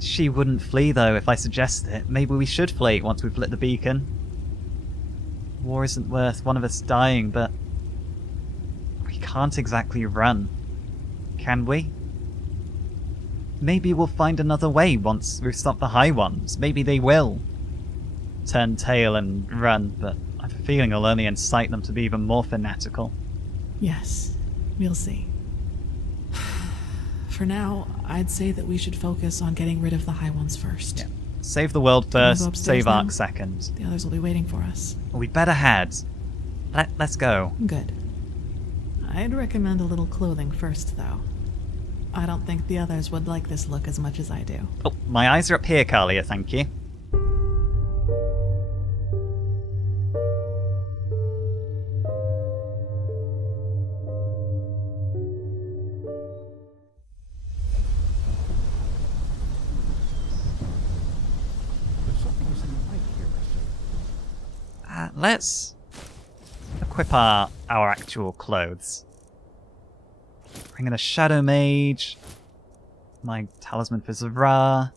She wouldn't flee, though, if I suggested it. Maybe we should flee once we've lit the beacon. War isn't worth one of us dying, but we can't exactly run. Can we? Maybe we'll find another way once we've stopped the High Ones. Maybe they will turn tail and run, but I have a feeling it'll only incite them to be even more fanatical. Yes, we'll see. For now, I'd say that we should focus on getting rid of the High Ones first. Yeah. Save the world Can we go first, upstairs save Ark now? second. The others will be waiting for us. We'd better head. Let's go. Good. I'd recommend a little clothing first, though. I don't think the others would like this look as much as I do. Oh, my eyes are up here, Kalia, thank you. Let's equip our actual clothes. Bring in a Shadow Mage, my Talisman for Zara.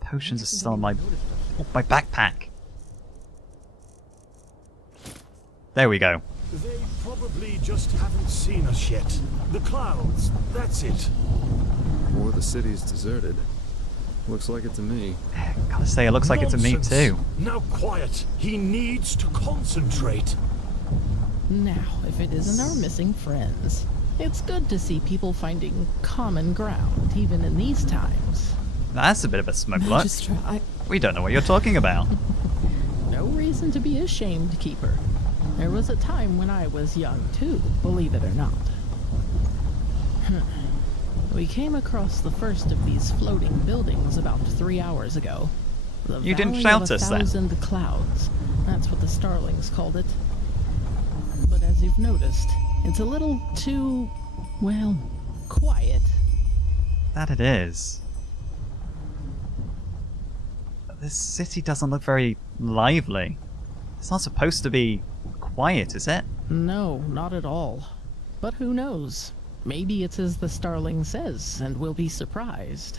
Potions are still in my backpack. There we go. They probably just haven't seen us yet. The clouds, that's it. Or the city's deserted. Looks like it to me. Gotta say, it looks like it's a me too. Now quiet. He needs to concentrate. Now, if it isn't our missing friends, it's good to see people finding common ground, even in these times. That's a bit of a smoke look. Magistra, We don't know what you're talking about. No reason to be ashamed, Keeper. There was a time when I was young, too, believe it or not. We came across the first of these floating buildings about 3 hours ago. The You didn't Valley shout of a us then. Thousand Clouds. That's what the Starlings called it. But as you've noticed, it's a little too, well, quiet. That it is. This city doesn't look very lively. It's not supposed to be quiet, is it? No, not at all. But who knows? Maybe it's as the Starling says, and we'll be surprised.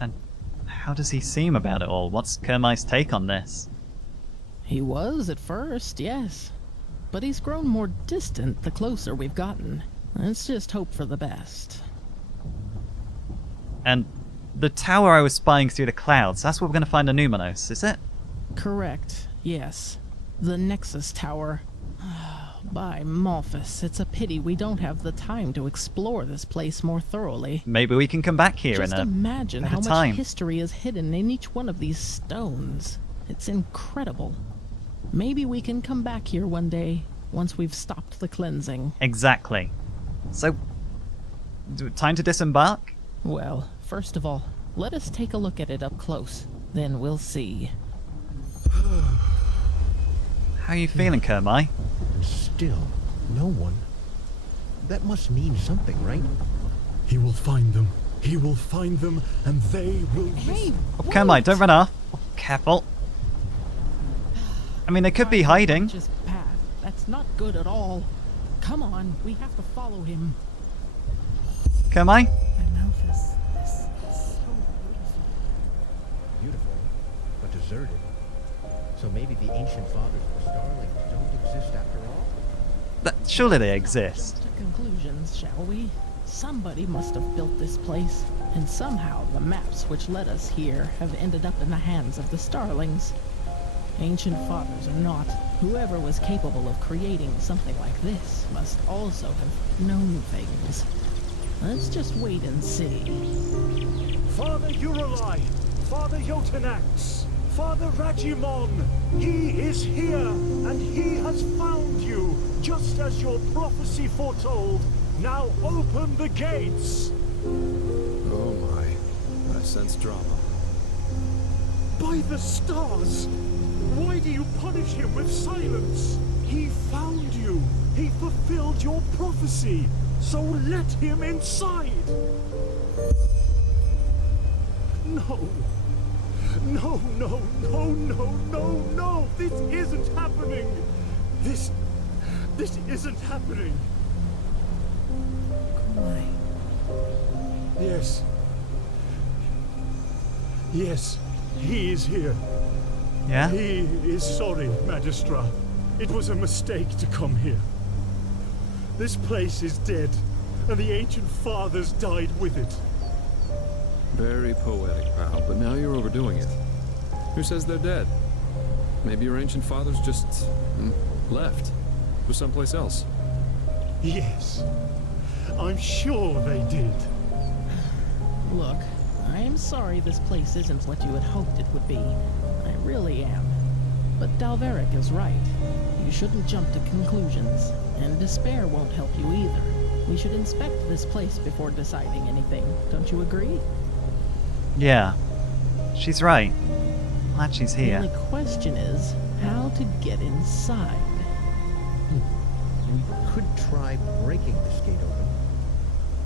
And how does he seem about it all? What's Kermai's take on this? He was at first, yes. But he's grown more distant the closer we've gotten. Let's just hope for the best. And the tower I was spying through the clouds, that's where we're going to find a Numenos, is it? Correct, yes. The Nexus Tower. By Malphus, it's a pity we don't have the time to explore this place more thoroughly. Maybe we can come back here Just in a imagine better how much time. history is hidden in each one of these stones. It's incredible. Maybe we can come back here one day, once we've stopped the cleansing. Exactly. So, time to disembark? Well, first of all, let us take a look at it up close. Then we'll see. How are you feeling, Kermai? Still, no one. That must mean something, right? He will find them. He will find them, and they will... Hey! Oh, Kermai, don't run off. Oh, careful. I mean, they could be hiding. Just path. That's not good at all. Come on, we have to follow him. Kermai? My Malphus, this is so beautiful. Beautiful, but deserted. So maybe the ancient fathers of the Starlings don't exist after all? Surely they exist. Jump to conclusions, shall we? Somebody must have built this place, and somehow the maps which led us here have ended up in the hands of the Starlings. Ancient fathers or not, whoever was capable of creating something like this must also have known things. Let's just wait and see. Father Uralai, Father Jotanax, Father Rajimon, he is here, and he has found you, just as your prophecy foretold. Now open the gates! Oh my. I sense drama. By the stars! Why do you punish him with silence? He found you. He fulfilled your prophecy. So let him inside. No. No, no, no, no, no, no. This isn't happening. This isn't happening. Why? Yes. Yes, he is here. Yeah? He is sorry, Magistra. It was a mistake to come here. This place is dead, and the ancient fathers died with it. Very poetic, pal, but now you're overdoing it. Who says they're dead? Maybe your ancient fathers just left to someplace else. Yes, I'm sure they did. Look, I am sorry this place isn't what you had hoped it would be. I really am. But Dalveric is right. You shouldn't jump to conclusions, and despair won't help you either. We should inspect this place before deciding anything. Don't you agree? Yeah. She's right. Glad she's The here. only question is how to get inside. We could try breaking this gate open.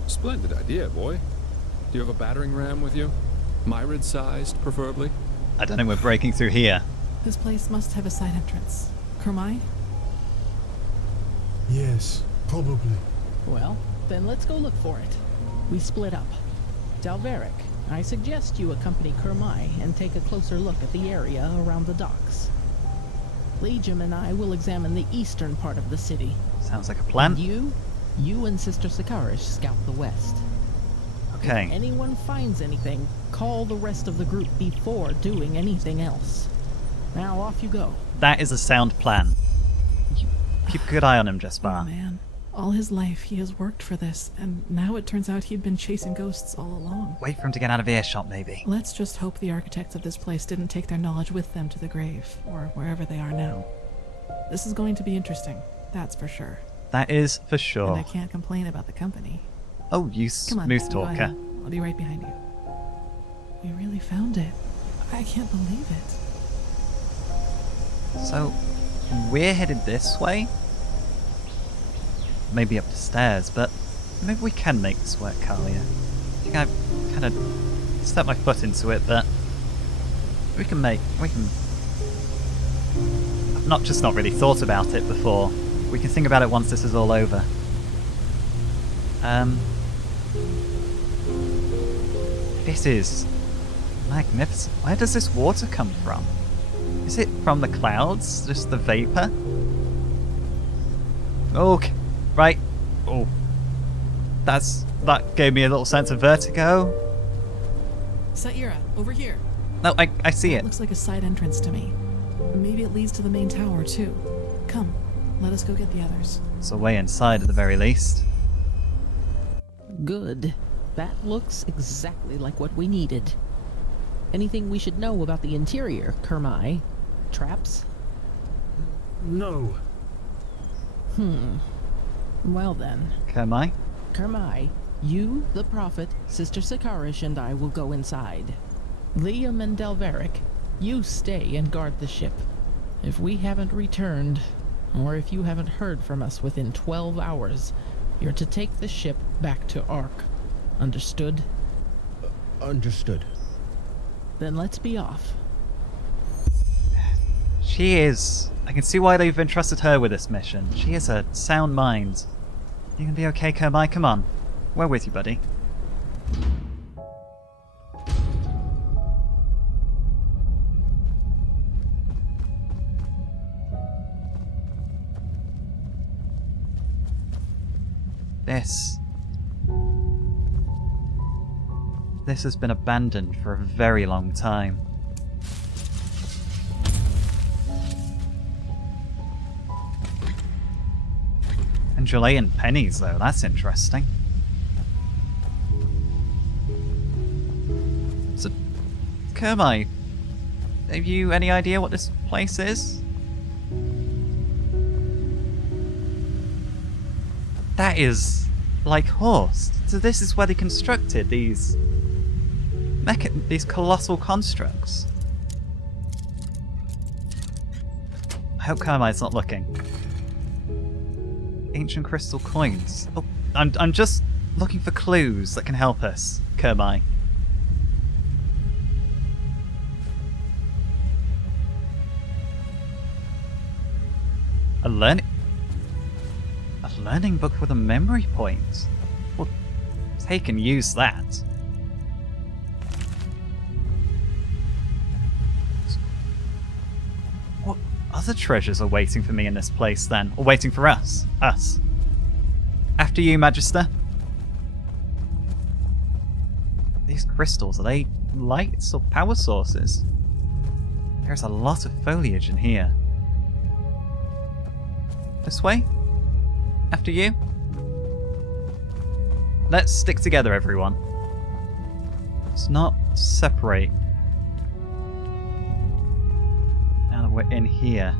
Splendid idea, boy. Do you have a battering ram with you? Myrid-sized, preferably? I don't think we're breaking through here. This place must have a side entrance. Kermai? Yes, probably. Well, then let's go look for it. We split up. Dalveric, I suggest you accompany Kermai and take a closer look at the area around the docks. Legium and I will examine the eastern part of the city. Sounds like a plan. And you and Sister Sakarish scout the west. Okay. If anyone finds anything, call the rest of the group before doing anything else. Now off you go. That is a sound plan. Keep a good eye on him, Oh Jespar. man. All his life he has worked for this, and now it turns out he'd been chasing ghosts all along. Wait for him to get out of earshot, maybe. Let's just hope the architects of this place didn't take their knowledge with them to the grave, or wherever they are now. This is going to be interesting, that's for sure. That is for And sure. I can't complain about the company. Oh, you Come on, smooth go ahead. talker. I'll be right behind you. We really found it. I can't believe it. So, we're headed this way? Maybe up the stairs, but maybe we can make this work, Kalia. I think I've kind of stepped my foot into it, but we can. I've not really thought about it before. We can think about it once this is all over. This is magnificent. Where does this water come from? Is it from the clouds? Just the vapor? Okay. Right. Oh. That gave me a little sense of vertigo. Saira, over here. No, I see It it. looks like a side entrance to me. Maybe it leads to the main tower, too. Come, let us go get the others. It's a way inside at the very least. Good. That looks exactly like what we needed. Anything we should know about the interior, Kermai? Traps? No. Well then. Kermai? Kermai, you, the Prophet, Sister Sakarish, and I will go inside. Liam and Dalveric, you stay and guard the ship. If we haven't returned, or if you haven't heard from us within 12 hours, you're to take the ship back to Ark. Understood? Understood. Then let's be off. She is. I can see why they've entrusted her with this mission. She has a sound mind. You gonna be okay, Kermai? Come on. We're with you, buddy. This has been abandoned for a very long time. And Julian pennies, though, that's interesting. So, Kermai, have you any idea what this place is? That is like Horst. So this is where they constructed these colossal constructs. I hope Kermai's not looking. Ancient crystal coins. Oh, I'm just looking for clues that can help us, Kermai. A learning book with a memory point. Well, take and use that. other treasures are waiting for me in this place then. Or waiting for us. Us. After you, Magister. These crystals, are they lights or power sources? There's a lot of foliage in here. This way? After you? Let's stick together, everyone. Let's not separate. Now that we're in here.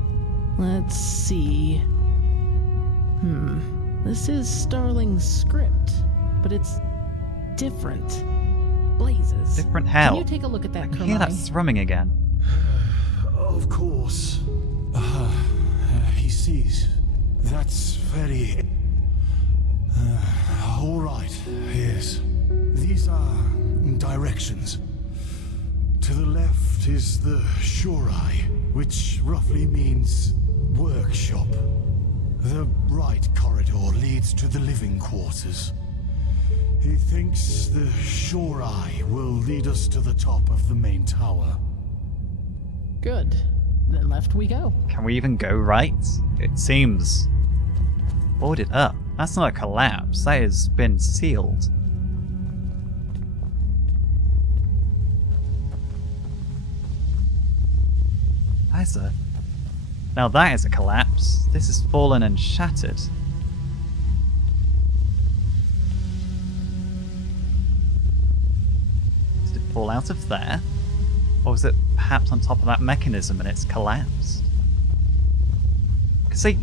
Let's see. This is Starling's script, but it's different. Blazes. Different hell. Can you take a look at that, I can hear that Kermai? thrumming again. Of course. He sees. That's very... all right, yes. These are directions. To the left is the Shorai, which roughly means workshop. The right corridor leads to the living quarters. He thinks the Shorai will lead us to the top of the main tower. Good. Then left we go. Can we even go right? It seems boarded up. That's not a collapse. That has been sealed. Now that is a collapse. This is fallen and shattered. Did it fall out of there? Or was it perhaps on top of that mechanism and it's collapsed? Because see,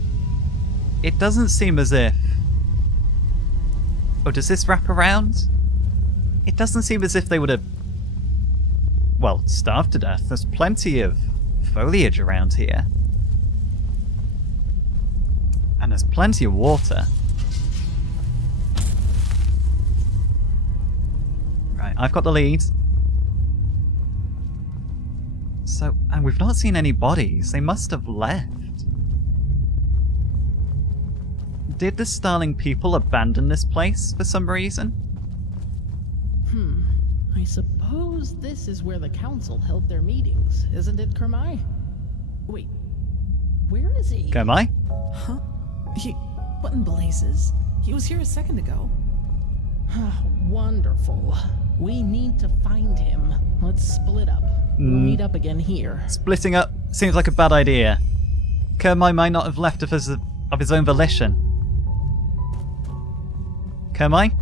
it doesn't seem as if... Oh, does this wrap around? It doesn't seem as if they would have... well, starved to death. There's plenty of foliage around here. And there's plenty of water. Right, I've got the lead. So, and we've not seen any bodies. They must have left. Did the Starling people abandon this place for some reason? I suppose this is where the council held their meetings, isn't it, Kermai? Wait, where is he? Am I? Huh? What in blazes? He was here a second ago. Wonderful. We need to find him. Let's split up. We'll meet up again here. Splitting up seems like a bad idea. Kermai might not have left of his own volition. Kermai?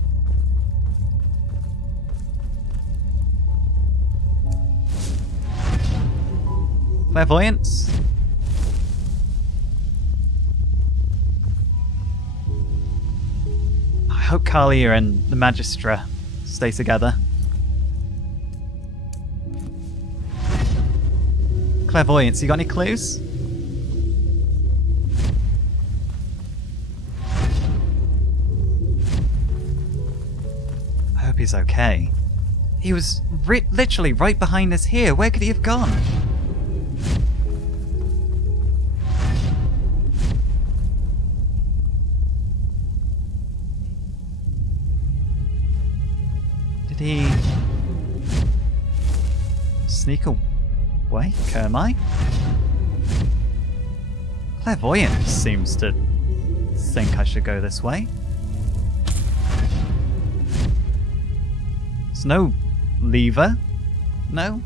Clairvoyance? I hope Kalia and the Magistra stay together. Clairvoyance, you got any clues? I hope he's okay. He was literally right behind us here. Where could he have gone? Did he sneak away? Kermai? Clairvoyance seems to think I should go this way. There's no lever? No?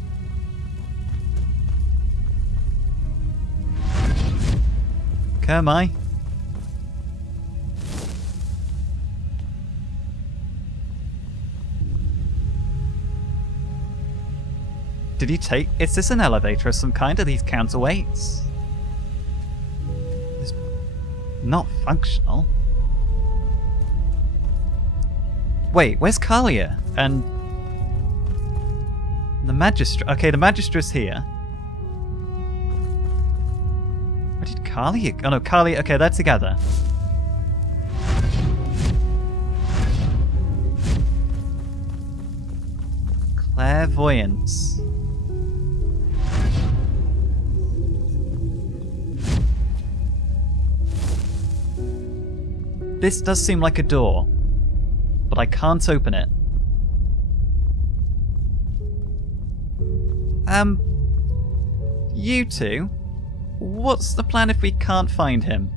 Kermai? Did he take... Is this an elevator of some kind? Are these counterweights? It's not functional. Wait, where's Kalia? And... the Magistra... Okay, the Magistra's here. Where did Kalia... Oh no, Kalia... Okay, they're together. Clairvoyance. This does seem like a door, but I can't open it. You two? what's the plan if we can't find him?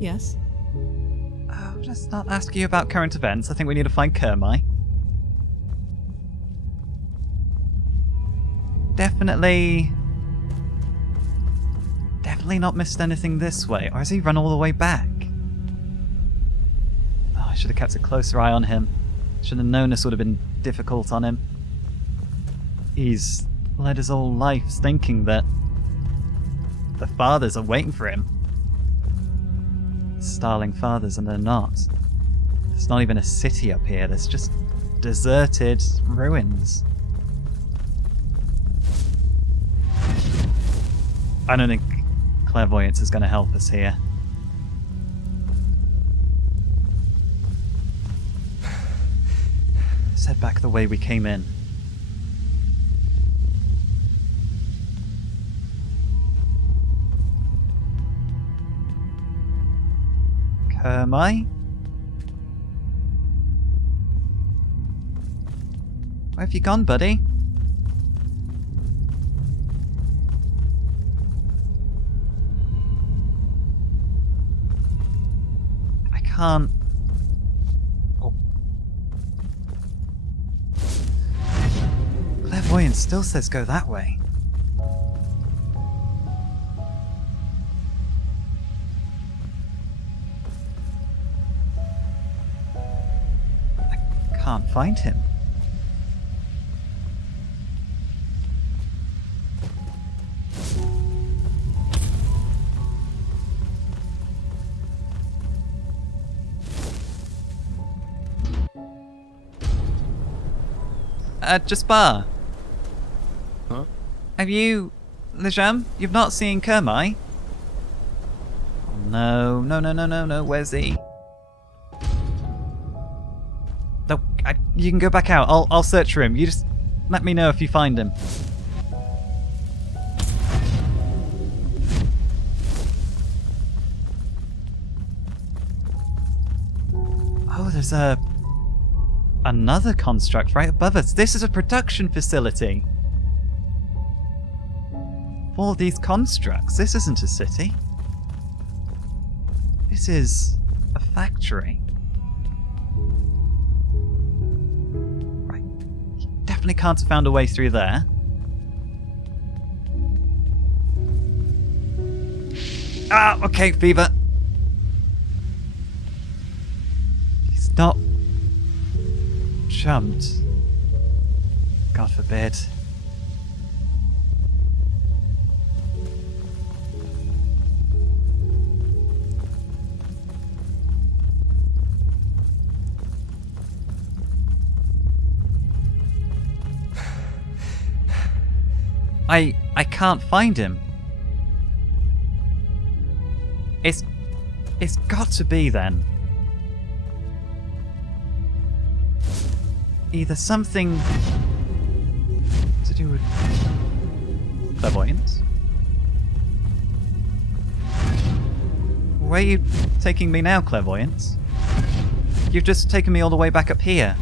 Yes? Let's not ask you about current events. I think we need to find Kermai. Definitely not missed anything this way. Or has he run all the way back? Oh, I should have kept a closer eye on him. Should have known this would have been difficult on him. He's led his whole life thinking that the fathers are waiting for him. Starling fathers, and they're not. There's not even a city up here. There's just deserted ruins. I don't think clairvoyance is going to help us here. Let's head back the way we came in. Kermai? Where have you gone, buddy? I can't... Oh. Clairvoyance still says go that way. Can't find him. Jaspar. Huh? Have you... Lejam? You've not seen Kermai? Oh, no. Where's he? No, you can go back out. I'll search for him. You just let me know if you find him. Oh, there's another construct right above us. This is a production facility. For these constructs, this isn't a city. This is a factory. Right. Definitely can't have found a way through there. Ah, okay, Fever. He's not jumped. God forbid. I can't find him. It's got to be then. Either something to do with clairvoyance. Where are you taking me now, clairvoyance? You've just taken me all the way back up here.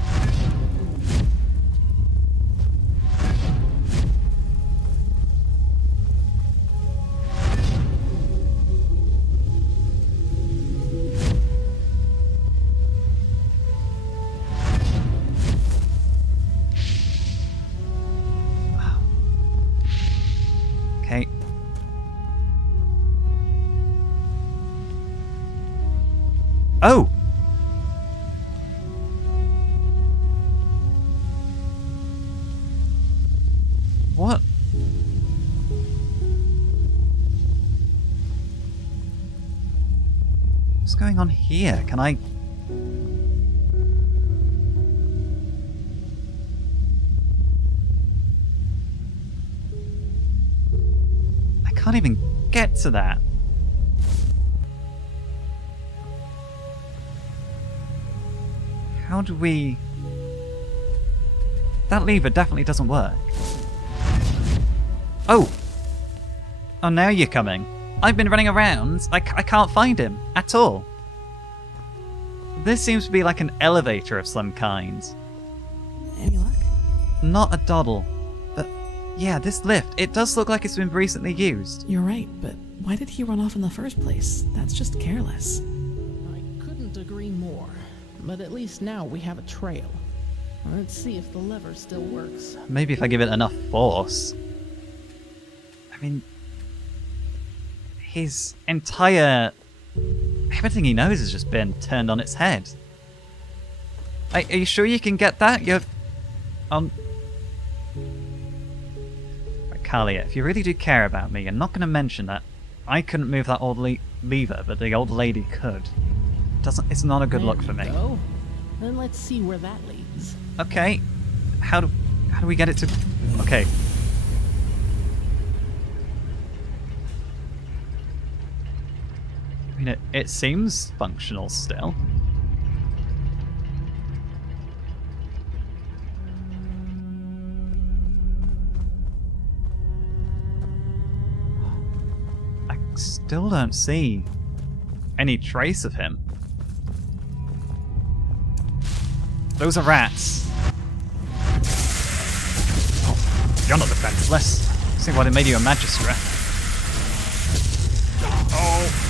Oh! What? What's going on here? Can I can't even get to that. How do we... That lever definitely doesn't work. Oh! Oh, now you're coming. I've been running around. I can't find him at all. This seems to be like an elevator of some kind. Any luck? Not a doddle. But Yeah, this lift, it does look like it's been recently used. You're right, but why did he run off in the first place? That's just careless. I couldn't agree more. But at least now we have a trail. Let's see if the lever still works. Maybe if I give it enough force. I mean, his entire... everything he knows has just been turned on its head. Are you sure you can get that? You're... Right, Kalia, if you really do care about me, you're not going to mention that I couldn't move that old lever, but the old lady could. It's not a good look for me. Go. Then let's see where that leads. Okay. How do we get it to... Okay. I mean, it seems functional still. I still don't see any trace of him. Those are rats. Oh, you're not defenseless. See why they made you a magistrate. Oh.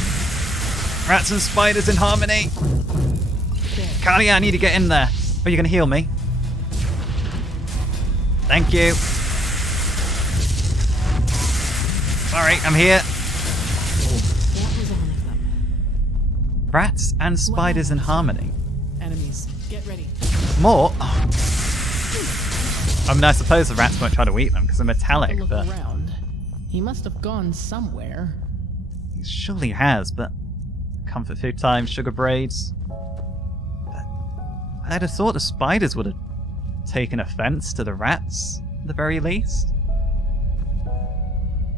Rats and spiders in harmony. Kalia, I need to get in there. Are you going to heal me? Thank you. Sorry, I'm here. What was on of them? Rats and spiders in harmony. Enemies, get ready. More? Oh. I mean, I suppose the rats won't try to eat them because they're metallic, Look but... around. He must have gone somewhere. He surely has, but... comfort food time, sugar braids... But I'd have thought the spiders would have taken offense to the rats, at the very least.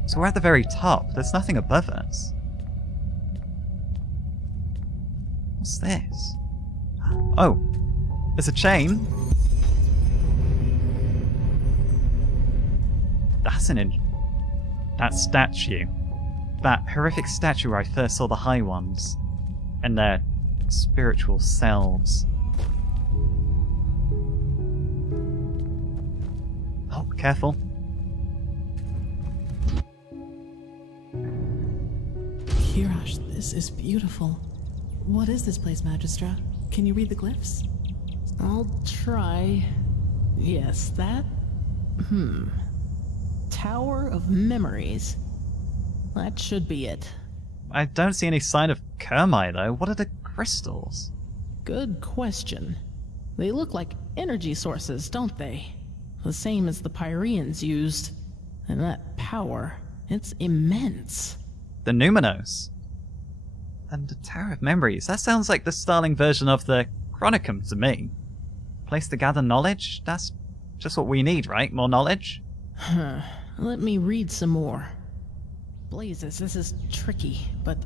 So we're at the very top. There's nothing above us. What's this? Oh, there's a chain. That's that statue. That horrific statue where I first saw the High Ones. And their spiritual selves. Oh, careful. Kirash, this is beautiful. What is this place, Magistra? Can you read the glyphs? I'll try. Yes, that... Tower of Memories. That should be it. I don't see any sign of Kermai, though. What are the crystals? Good question. They look like energy sources, don't they? The same as the Pyreans used. And that power, it's immense. The Numinos. And the Tower of Memories. That sounds like the Starling version of the Chronicum to me. Place to gather knowledge? That's just what we need, right? More knowledge? Let me read some more. Blazes, this is tricky, but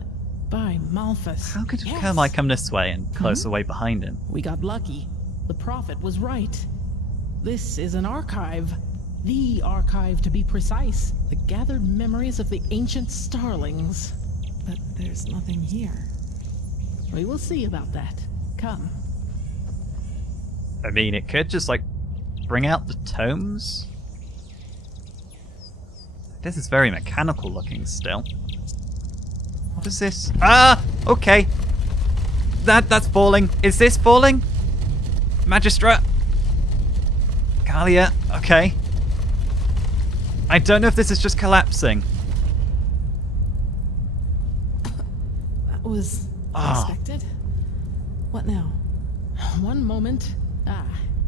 by Malphus. How could yes. Kermai come this way and close away behind him? We got lucky. The prophet was right. This is an archive. The archive, to be precise. The gathered memories of the ancient starlings. But there's nothing here. We will see about that. Come. I mean, it could just, like, bring out the tomes? This is very mechanical looking still. What is this? Ah! Okay. That's falling. Is this falling? Magistra? Kalia? Okay. I don't know if this is just collapsing. That was unexpected. What now? One moment.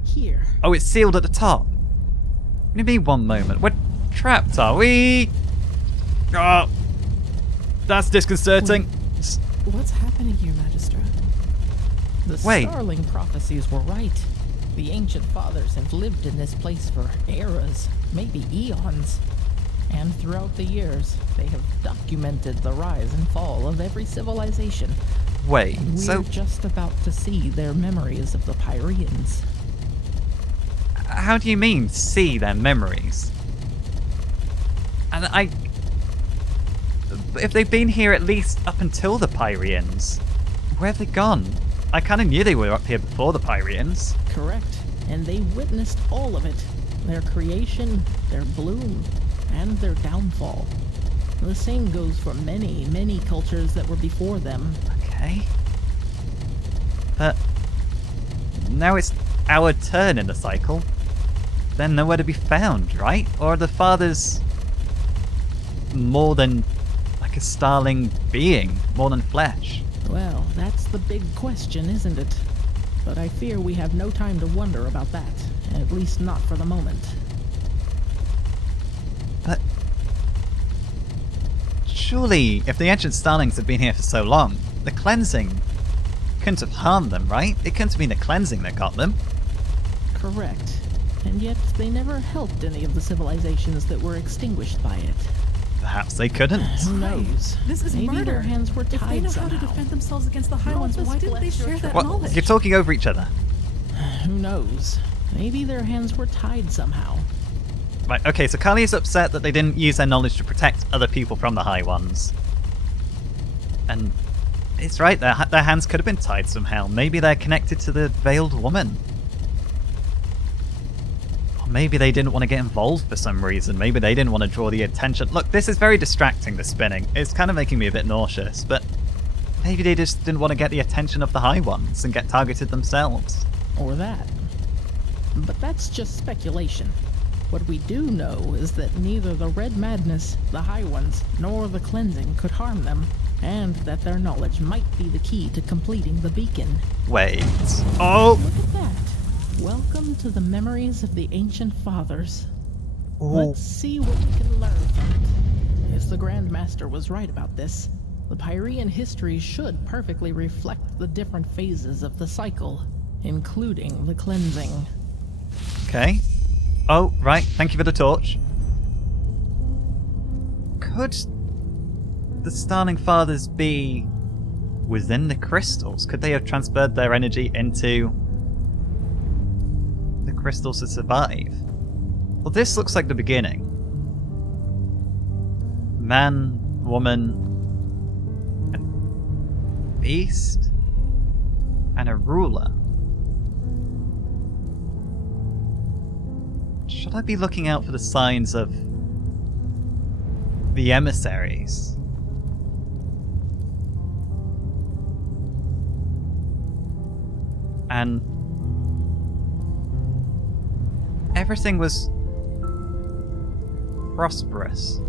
Here. Oh, it's sealed at the top. What do you mean one moment? We're trapped, are we? Oh, that's disconcerting. What's happening here, Magistra? The Wait. starling prophecies were right. The ancient fathers have lived in this place for eras, maybe eons. And throughout the years, they have documented the rise and fall of every civilization. Wait, We're so just about to see their memories of the Pyreans. how do you mean, see their memories? And if they've been here at least up until the Pyreans, where have they gone? I kind of knew they were up here before the Pyreans. Correct. and they witnessed all of it. Their creation, their bloom, and their downfall. The same goes for many, many cultures that were before them. Okay. But now it's our turn in the cycle. They're nowhere to be found, right? Or are the fathers more than like a starling being, more than flesh? Well, that's the big question, isn't it? But I fear we have no time to wonder about that, at least not for the moment. But surely, if the ancient starlings have been here for so long, the cleansing couldn't have harmed them, right? It couldn't have been the cleansing that got them. Correct. And yet they never helped any of the civilizations that were extinguished by it. Perhaps they couldn't. Who knows? This is Maybe murder. their hands were If they tied know somehow. how to defend themselves against the High Ones, why didn't they share that What? knowledge? You're talking over each other. Who knows? Maybe their hands were tied somehow. Right, okay, so Kalia's upset that they didn't use their knowledge to protect other people from the High Ones. And it's right, their hands could have been tied somehow. Maybe they're connected to the Veiled Woman. Or maybe they didn't want to get involved for some reason. Maybe they didn't want to draw the attention. Look, this is very distracting, the spinning. It's kind of making me a bit nauseous, but maybe they just didn't want to get the attention of the High Ones and get targeted themselves. Or that. But that's just speculation. What we do know is that neither the Red Madness, the High Ones, nor the Cleansing could harm them, and that their knowledge might be the key to completing the beacon. Wait. Oh! Look at that. Welcome to the memories of the Ancient Fathers. Oh. Let's see what we can learn from it. If the Grand Master was right about this, the Pyrean history should perfectly reflect the different phases of the cycle, including the cleansing. Okay. Oh, right. Thank you for the torch. Could the Starling Fathers be within the crystals? Could they have transferred their energy into the crystals to survive? Well, this looks like the beginning. Man, woman, a beast, and a ruler. Should I be looking out for the signs of the emissaries? And everything was prosperous.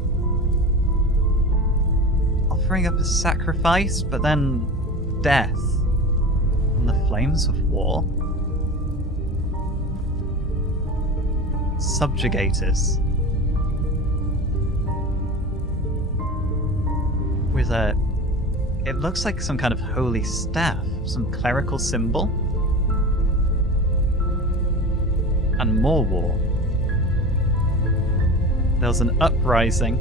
Offering up a sacrifice, but then death and the flames of war. Subjugators. With a... it looks like some kind of holy staff, some clerical symbol. And more war. There was an uprising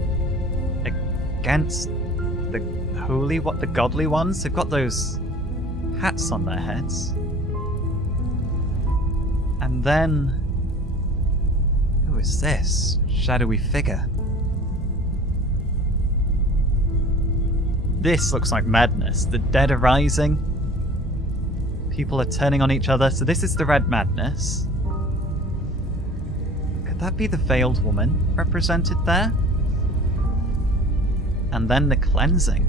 against the holy, what, the godly ones? They've got those hats on their heads. And then... who is this shadowy figure? This looks like madness. The dead are rising. People are turning on each other. So this is the Red Madness. Could that be the Veiled Woman represented there? And then the Cleansing.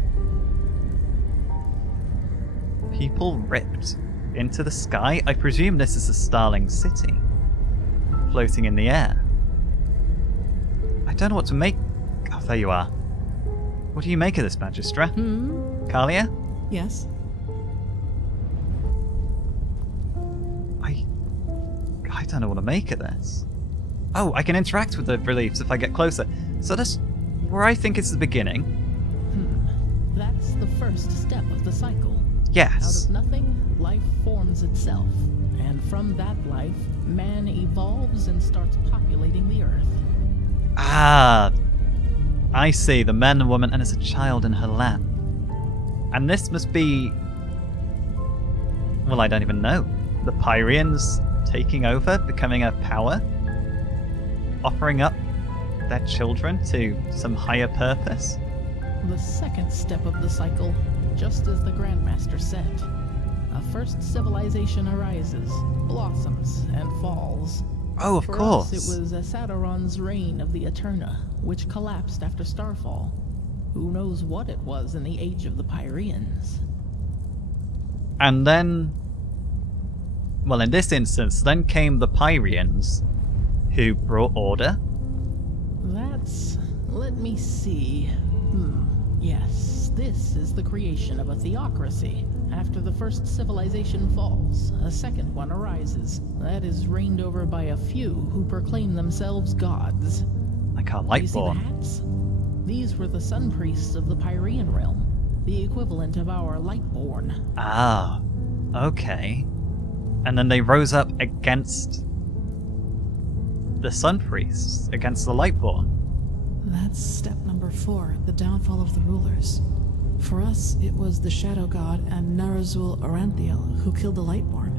People ripped into the sky. I presume this is a Starling city. Floating in the air. I don't know what to make... oh, there you are. What do you make of this, Magistra? Kalia? Yes? I don't know what to make of this. Oh, I can interact with the reliefs if I get closer. So that's where I think it's the beginning. That's the first step of the cycle. Yes. Out of nothing, life forms itself. And from that life, man evolves and starts populating the earth. Ah, I see. The man and woman, and it's a child in her lap. And this must be... well, I don't even know. The Pyrians taking over, becoming a power? Offering up their children to some higher purpose? The second step of the cycle, just as the Grandmaster said. A first civilization arises, blossoms, and falls. Oh, of For course. us, it was Asadaron's reign of the Eterna, which collapsed after Starfall. Who knows what it was in the age of the Pyreans? And then... Well, in this instance, then came the Pyrians, who brought order. Let me see. Yes, this is the creation of a theocracy. After the first civilization falls, a second one arises. That is reigned over by a few who proclaim themselves gods. Like our You see the Lightborn. hats? These were the sun priests of the Pyrean realm, the equivalent of our Lightborn. Ah, okay. And then they rose up against the Sun Priests, against the Lightborn. That's step number 4, the downfall of the rulers. For us, it was the Shadow God and Narazul Aranthiel who killed the Lightborn.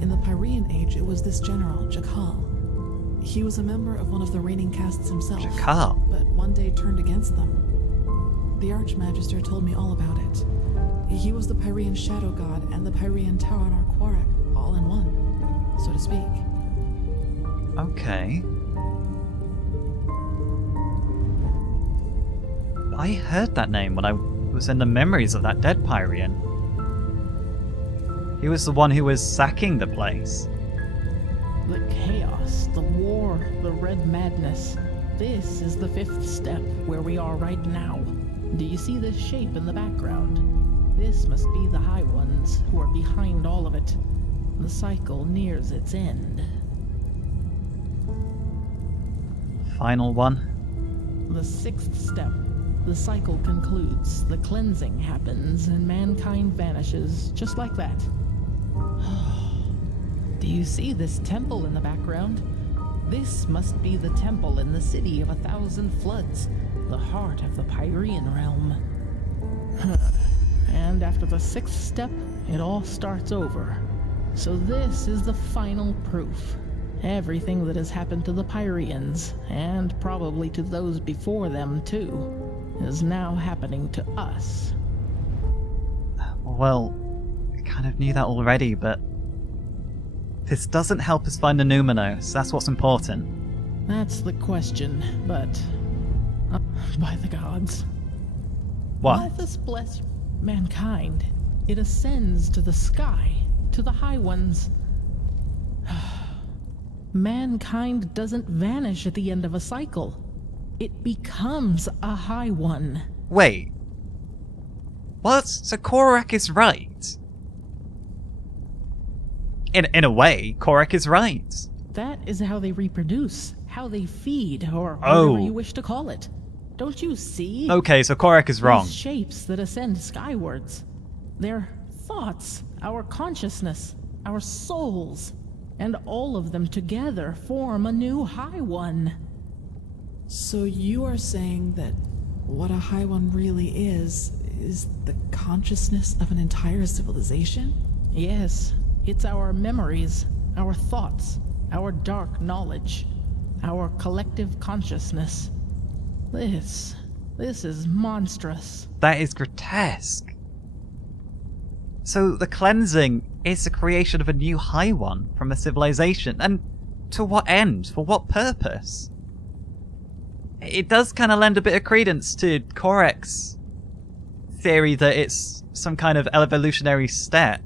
In the Pyrean Age, it was this general, Jakal. He was a member of one of the reigning castes himself, Jakal. but one day turned against them. The Archmagister told me all about it. He was the Pyrean Shadow God and the Pyrean Taranar Quarek, all in one, so to speak. Okay. I heard that name when I was in the memories of that dead Pyrian. He was the one who was sacking the place. The chaos, the war, the red madness. This is the 5th step, where we are right now. Do you see this shape in the background? This must be the High Ones, who are behind all of it. The cycle nears its end. Final one. The 6th step. The cycle concludes, the cleansing happens, and mankind vanishes, just like that. Do you see this temple in the background? This must be the temple in the city of 1,000 floods, the heart of the Pyrean realm. And after the 6th step, it all starts over. So this is the final proof. Everything that has happened to the Pyreans, and probably to those before them too, is now happening to us. Well, I kind of knew that already, but this doesn't help us find the Numinos. That's what's important. That's the question, but... by the gods. What? Malphus bless mankind. It ascends to the sky, to the High Ones. Mankind doesn't vanish at the end of a cycle. It becomes a High One. Wait. What? So Korak is right? In a way, Korak is right. That is how they reproduce, how they feed, or Oh. whatever you wish to call it. Don't you see? Okay, so Korak is wrong. These shapes that ascend skywards. They're thoughts, our consciousness, our souls, and all of them together form a new High One. So you are saying that what a High One really is the consciousness of an entire civilization? Yes, it's our memories, our thoughts, our dark knowledge, our collective consciousness. This is monstrous. That is grotesque. So the cleansing is the creation of a new High One from a civilization. And to what end? For what purpose? It does kind of lend a bit of credence to Korak's theory that it's some kind of evolutionary step.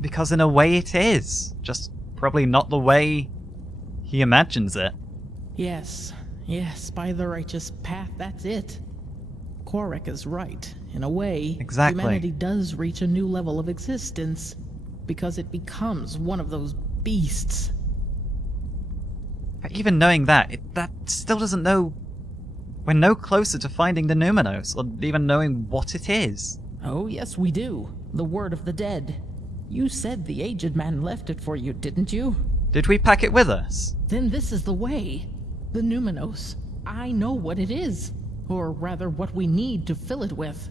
Because in a way it is. Just probably not the way he imagines it. Yes, by the righteous path, that's it. Korak is right. In a way, Exactly. humanity does reach a new level of existence because it becomes one of those beasts. But even knowing that, that still doesn't know... We're no closer to finding the Numinos, or even knowing what it is. Oh, yes, we do. The word of the dead. You said the aged man left it for you, didn't you? Did we pack it with us? Then this is the way. The Numinos. I know what it is. Or rather, what we need to fill it with.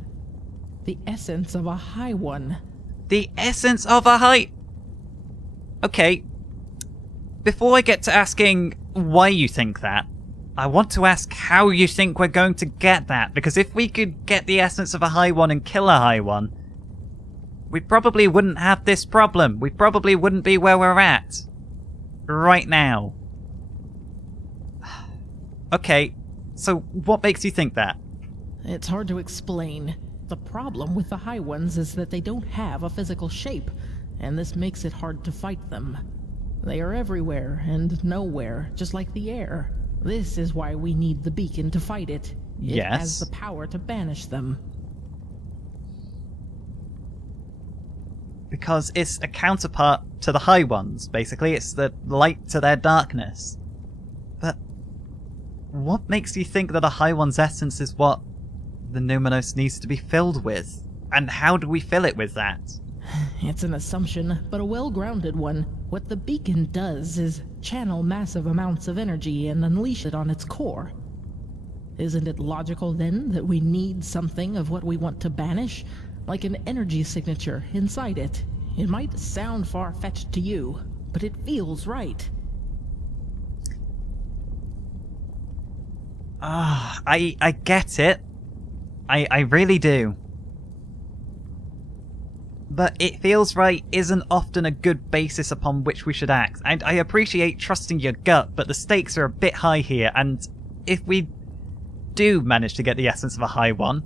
The essence of a High One. The essence of a high... Okay. Before I get to asking why you think that, I want to ask how you think we're going to get that. Because if we could get the essence of a High One and kill a High One, we probably wouldn't have this problem. We probably wouldn't be where we're at right now. Okay, so what makes you think that? It's hard to explain. The problem with the High Ones is that they don't have a physical shape, and this makes it hard to fight them. They are everywhere and nowhere, just like the air. This is why we need the beacon to fight it. It Yes. has the power to banish them. Because it's a counterpart to the High Ones, basically. It's the light to their darkness. But what makes you think that the High One's essence is what the Numinos needs to be filled with? And how do we fill it with that? It's an assumption, but a well-grounded one. What the beacon does is channel massive amounts of energy and unleash it on its core. Isn't it logical, then, that we need something of what we want to banish? Like an energy signature inside it. It might sound far-fetched to you, but it feels right. I get it. I really do. But it feels right isn't often a good basis upon which we should act. And I appreciate trusting your gut, but the stakes are a bit high here, and if we do manage to get the essence of a High One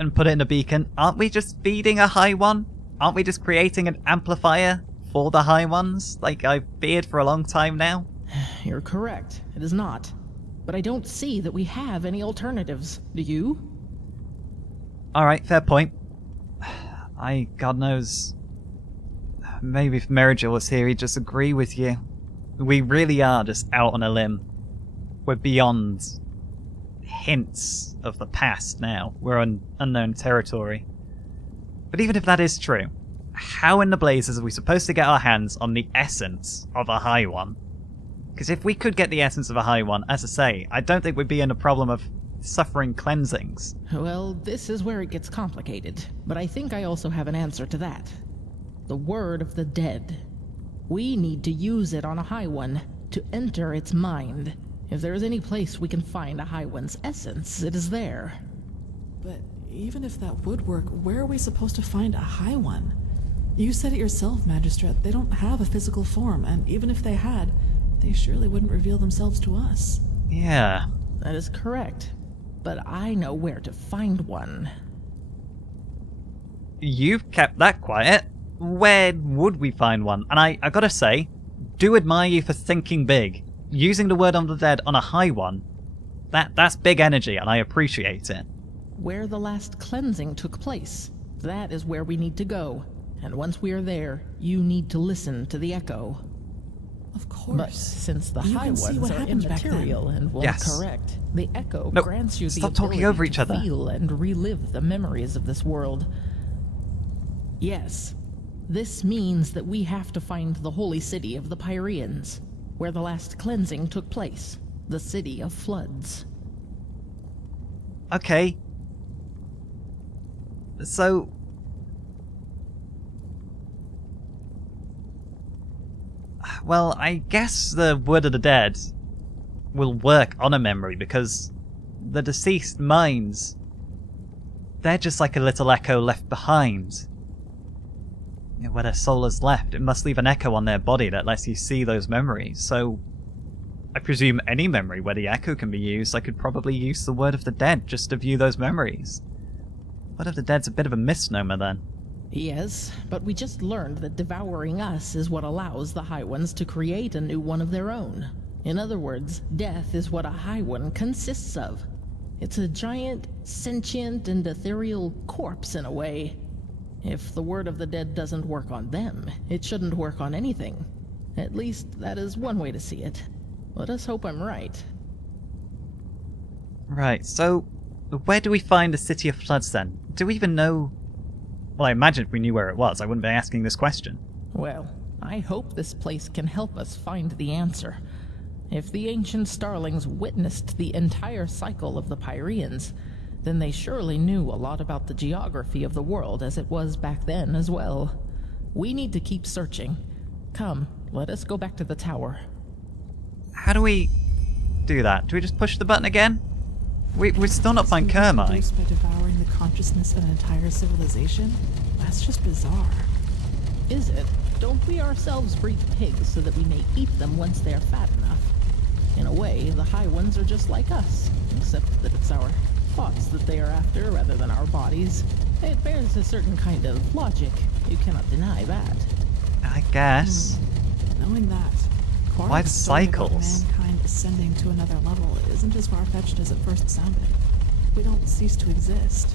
and put it in a beacon, aren't we just feeding a High One? Aren't we just creating an amplifier for the High Ones, like I've feared for a long time now? You're correct. It is not. But I don't see that we have any alternatives. Do you? Alright, fair point. God knows, maybe if Merigil was here, he'd just agree with you. We really are just out on a limb. We're beyond hints of the past now. We're on unknown territory. But even if that is true, how in the blazes are we supposed to get our hands on the essence of a High One? Because if we could get the essence of a High One, as I say, I don't think we'd be in a problem of suffering cleansings. Well, this is where it gets complicated, but I think I also have an answer to that. The word of the dead. We need to use it on a High One, to enter its mind. If there is any place we can find a High One's essence, it is there. But even if that would work, where are we supposed to find a High One? You said it yourself, Magistrate. They don't have a physical form, and even if they had, they surely wouldn't reveal themselves to us. Yeah. That is correct. But I know where to find one. You've kept that quiet. Where would we find one? And I gotta say, do admire you for thinking big. Using the word of the dead on a High One, that's big energy, and I appreciate it. Where the last cleansing took place. That is where we need to go. And once we are there, you need to listen to the echo. Of course. But since the You High can see Ones what are happened back then. immaterial and won't Yes. correct, the echo No, grants you the stop talking ability over each to other. feel and relive the memories of this world. Yes, this means that we have to find the holy city of the Pyreans, where the last cleansing took place, the city of floods. Okay. So... well, I guess the word of the dead will work on a memory, because the deceased minds, they're just like a little echo left behind. You know, where their soul is left, it must leave an echo on their body that lets you see those memories. So, I presume any memory where the echo can be used, I could probably use the word of the dead just to view those memories. Word of the dead's a bit of a misnomer then. Yes, but we just learned that devouring us is what allows the High Ones to create a new one of their own. In other words, death is what a High One consists of. It's a giant, sentient, and ethereal corpse in a way. If the word of the dead doesn't work on them, it shouldn't work on anything. At least, that is one way to see it. Let us hope I'm right. Right, so where do we find the City of Floods then? Do we even know? Well, I imagine if we knew where it was, I wouldn't be asking this question. Well, I hope this place can help us find the answer. If the ancient starlings witnessed the entire cycle of the Pyreans, then they surely knew a lot about the geography of the world as it was back then as well. We need to keep searching. Come, let us go back to the tower. How do we do that? Do we just push the button again? We're still not find Can we Kermai. reproduce by devouring the consciousness of an entire civilization? That's just bizarre. Is it? Don't we ourselves breed pigs so that we may eat them once they are fat enough? In a way, the high ones are just like us, except that it's our thoughts that they are after rather than our bodies. It bears a certain kind of logic. You cannot deny that. I guess. Knowing that, Why the Quark's story about cycles? mankind ascending to another level isn't as far-fetched as it first sounded. We don't cease to exist.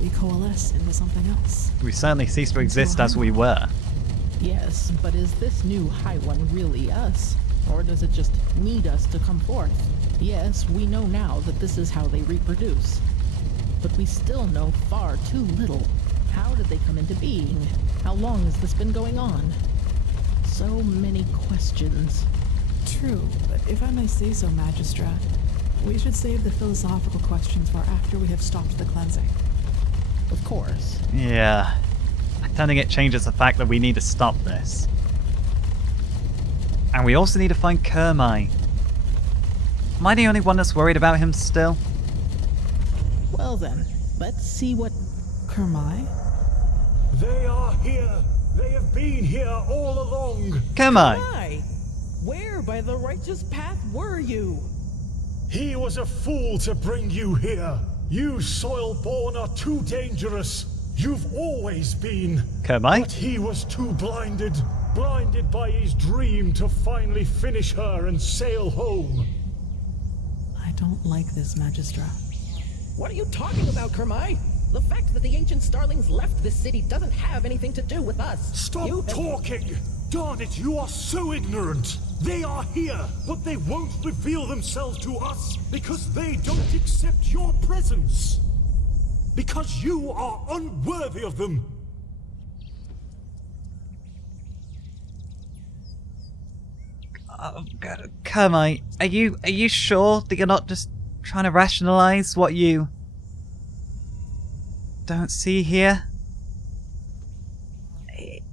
We coalesce into something else. We certainly ceased to exist as we were. Yes, but is this new high one really us? Or does it just need us to come forth? Yes, we know now that this is how they reproduce. But we still know far too little. How did they come into being? How long has this been going on? So many questions. True, but if I may say so, Magistra, we should save the philosophical questions for after we have stopped the cleansing. Of course. Yeah. I don't think it changes the fact that we need to stop this. And we also need to find Kermai. Am I the only one that's worried about him still? Well then, let's see what... Kermai? They are here. They have been here all along. Kermai! Why? Where by the righteous path were you? He was a fool to bring you here. You Soilborn are too dangerous. You've always been. Kermai? But he was too blinded. Blinded by his dream to finally finish her and sail home. I don't like this, Magistra. What are you talking about, Kermai? The fact that the ancient starlings left this city doesn't have anything to do with us. Stop talking! Darn it, you are so ignorant! They are here, but they won't reveal themselves to us because they don't accept your presence. Because you are unworthy of them. Kermai, are you sure that you're not just trying to rationalize what you don't see here?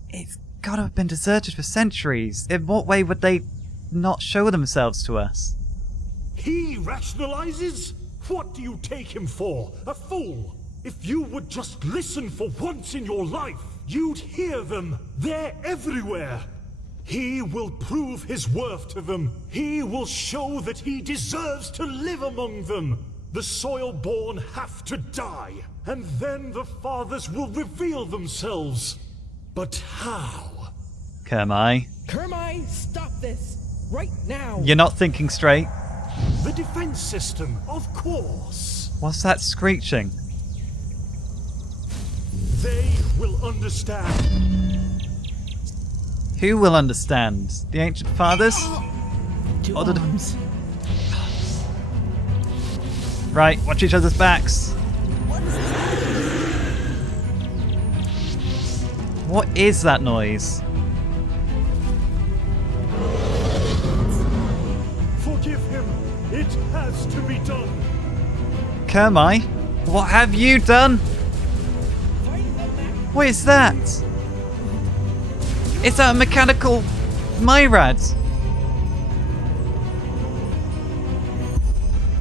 It's gotta have been deserted for centuries. In what way would they not show themselves to us? He rationalizes? What do you take him for? A fool? If you would just listen for once in your life, you'd hear them. They're everywhere. He will prove his worth to them. He will show that he deserves to live among them. The Soilborn have to die, and then the fathers will reveal themselves. But how? Kermai, Kermai, stop this! Right now! you're not thinking straight. The defense system, of course. What's that screeching? They will understand. Who will understand? The ancient fathers? Two Or the arms. Right, watch each other's backs. What is that noise? Forgive him. It has to be done. Kermai, what have you done? What is that? Is that a mechanical Myrad?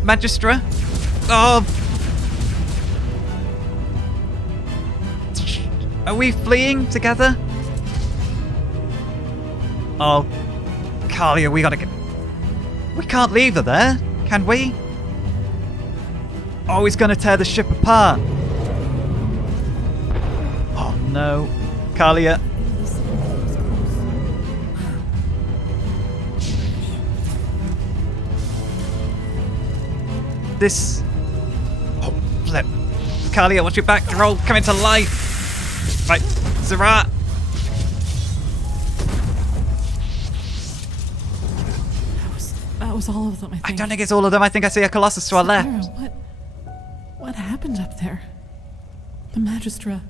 Magistra? Oh! Are we fleeing together? Oh, Kalia, we gotta get... We can't leave her there, can we? Oh, he's gonna tear the ship apart. Oh no. Kalia. This... Oh, flip. Kalia, watch your back. They're all coming to life. Right, Zerat. That was all of them, I think. I don't think it's all of them. I think I see a Colossus to our left. Sarah, what happened up there? The Magistra,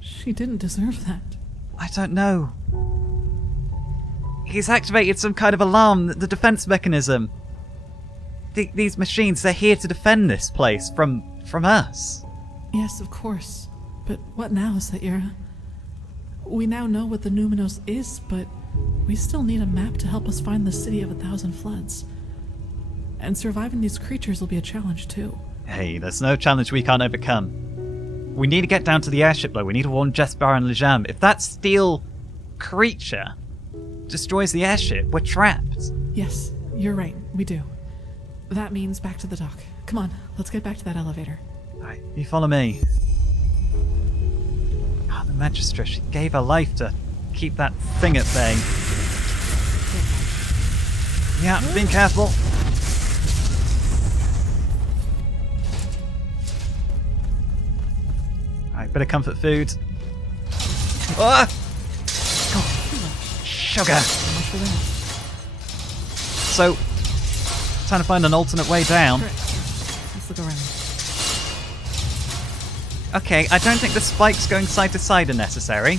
she didn't deserve that. I don't know. He's activated some kind of alarm, the defense mechanism. These machines, they're here to defend this place from us. Yes, of course. But what now, Saira? We now know what the Numinos is, but we still need a map to help us find the City of a Thousand Floods. And surviving these creatures will be a challenge, too. Hey, there's no challenge we can't overcome. We need to get down to the airship, though. We need to warn Jesper and Lejam. If that steel creature destroys the airship, we're trapped. Yes, you're right. We do. That means back to the dock. Come on, let's get back to that elevator. Alright, you follow me. Ah, the Magistress, she gave her life to keep that thing at bay. Yeah, being careful. Alright, bit of comfort food. Ah! Sugar! So, trying to find an alternate way down. Correct. Let's look around. Okay, I don't think the spikes going side to side are necessary.